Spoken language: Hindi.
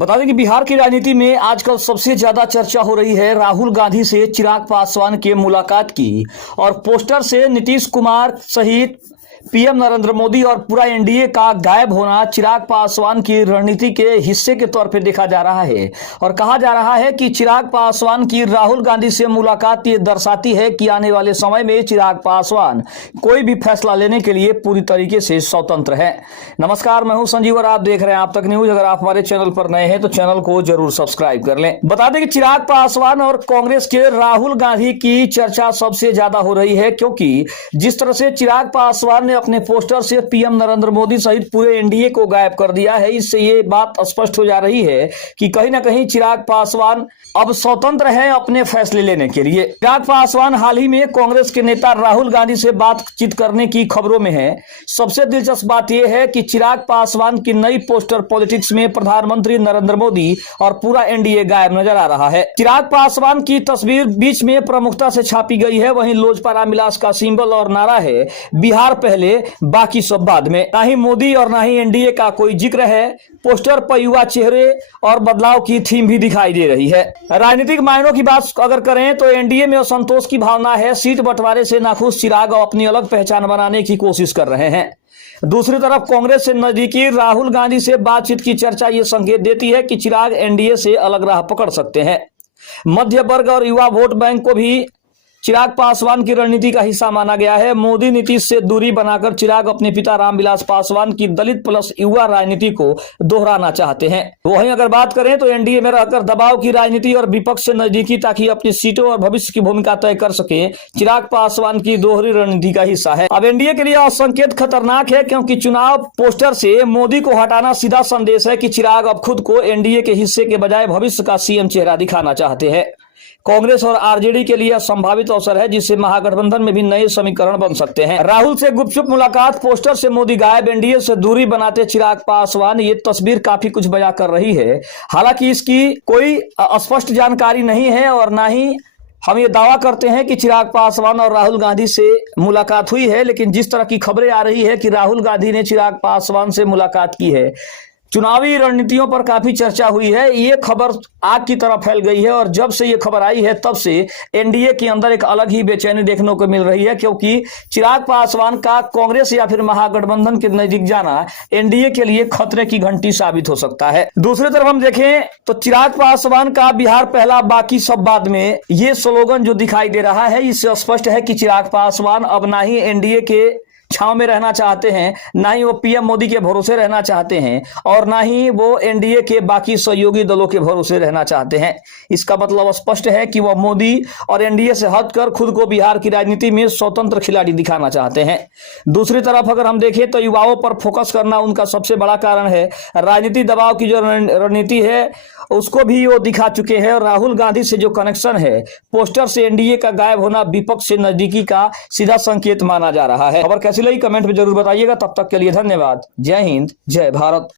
बता दें कि बिहार की राजनीति में आजकल सबसे ज्यादा चर्चा हो रही है राहुल गांधी से चिराग पासवान के मुलाकात की और पोस्टर से नीतीश कुमार सहित पीएम नरेंद्र मोदी और पूरा एनडीए का गायब होना चिराग पासवान की रणनीति के हिस्से के तौर पे देखा जा रहा है। और कहा जा रहा है कि चिराग पासवान की राहुल गांधी से मुलाकात ये दर्शाती है कि आने वाले समय में चिराग पासवान कोई भी फैसला लेने के लिए पूरी तरीके से स्वतंत्र है। नमस्कार, मैं हूं संजीव और आप देख रहे हैं आप तक न्यूज। अगर आप हमारे चैनल पर नए हैं तो चैनल को जरूर सब्सक्राइब कर लें। बता दें कि चिराग पासवान और कांग्रेस के राहुल गांधी की चर्चा सबसे ज्यादा हो रही है, क्योंकि जिस तरह से चिराग पासवान ने अपने पोस्टर से पीएम नरेंद्र मोदी सहित पूरे एनडीए को गायब कर दिया है, इससे ये बात स्पष्ट हो जा रही है कि कहीं ना कहीं चिराग पासवान अब स्वतंत्र हैं अपने फैसले लेने के लिए। चिराग पासवान हाल ही में कांग्रेस के नेता राहुल गांधी से बातचीत करने की खबरों में है। सबसे दिलचस्प बात यह है कि चिराग पासवान की नई पोस्टर पॉलिटिक्स में प्रधानमंत्री नरेंद्र मोदी और पूरा एनडीए गायब नजर आ रहा है। चिराग पासवान की तस्वीर बीच में प्रमुखता से छापी गई है। वहीं लोजपा रामविलास का सिंबल और नारा है बिहार पहले बाकी सब बाद में। ना ही मोदी और ना ही एनडीए का कोई जिक्र है। पोस्टर पर युवा चेहरे और बदलाव की थीम भी दिखाई दे रही है। राजनीतिक मायनों की बात अगर करें तो एनडीए में असंतोष की भावना है। सीट बंटवारे से नाखुश चिराग अपनी अलग पहचान बनाने की कोशिश कर रहे हैं। दूसरी तरफ कांग्रेस से नजदीकी राहुल गांधी से बातचीत की चर्चा ये संकेत देती है कि चिराग एनडीए से अलग राह पकड़ सकते हैं। मध्य वर्ग और युवा वोट बैंक को भी चिराग पासवान की रणनीति का हिस्सा माना गया है। मोदी नीतीश से दूरी बनाकर चिराग अपने पिता रामविलास पासवान की दलित प्लस युवा राजनीति को दोहराना चाहते हैं। वहीं अगर बात करें तो एनडीए में रहकर दबाव की राजनीति और विपक्ष से नजदीकी ताकि अपनी सीटों और भविष्य की भूमिका तय कर सके, चिराग पासवान की दोहरी रणनीति का हिस्सा है। अब एनडीए के लिए यह संकेत खतरनाक है, क्योंकि चुनाव पोस्टर से मोदी को हटाना सीधा संदेश है कि चिराग अब खुद को एनडीए के हिस्से के बजाय भविष्य का सीएम चेहरा दिखाना चाहते हैं। कांग्रेस और आरजेडी के लिए संभावित अवसर है, जिससे महागठबंधन में भी नए समीकरण बन सकते हैं। राहुल से गुपचुप मुलाकात, पोस्टर से मोदी गायब, एनडीए से दूरी बनाते चिराग पासवान, ये तस्वीर काफी कुछ बयां कर रही है। हालांकि इसकी कोई स्पष्ट जानकारी नहीं है और ना ही हम ये दावा करते हैं कि चिराग पासवान और राहुल गांधी से मुलाकात हुई है। लेकिन जिस तरह की खबरें आ रही है कि राहुल गांधी ने चिराग पासवान से मुलाकात की है, चुनावी रणनीतियों पर काफी चर्चा हुई है, ये खबर आग की तरह फैल गई है। और जब से ये खबर आई है तब से एनडीए के अंदर एक अलग ही बेचैनी देखने को मिल रही है, क्योंकि चिराग पासवान का कांग्रेस या फिर महागठबंधन के नजदीक जाना एनडीए के लिए खतरे की घंटी साबित हो सकता है। दूसरी तरफ हम देखें तो चिराग पासवान का बिहार पहला बाकी सब बाद में ये स्लोगन जो दिखाई दे रहा है, इससे स्पष्ट है कि चिराग पासवान अब ना ही एनडीए के छांव में रहना चाहते हैं, ना ही वो पीएम मोदी के भरोसे रहना चाहते हैं और ना ही वो एनडीए के बाकी सहयोगी दलों के भरोसे रहना चाहते हैं। इसका मतलब स्पष्ट है कि वो मोदी और एनडीए से हटकर खुद को बिहार की राजनीति में स्वतंत्र खिलाड़ी दिखाना चाहते हैं। दूसरी तरफ अगर हम देखें तो युवाओं पर फोकस करना उनका सबसे बड़ा कारण है। राजनीति दबाव की जो रणनीति है उसको भी वो दिखा चुके हैं। और राहुल गांधी से जो कनेक्शन है, पोस्टर से एनडीए का गायब होना विपक्ष से नजदीकी का सीधा संकेत माना जा रहा है। खबर कैसी लगी कमेंट में जरूर बताइएगा। तब तक के लिए धन्यवाद। जय हिंद, जय भारत।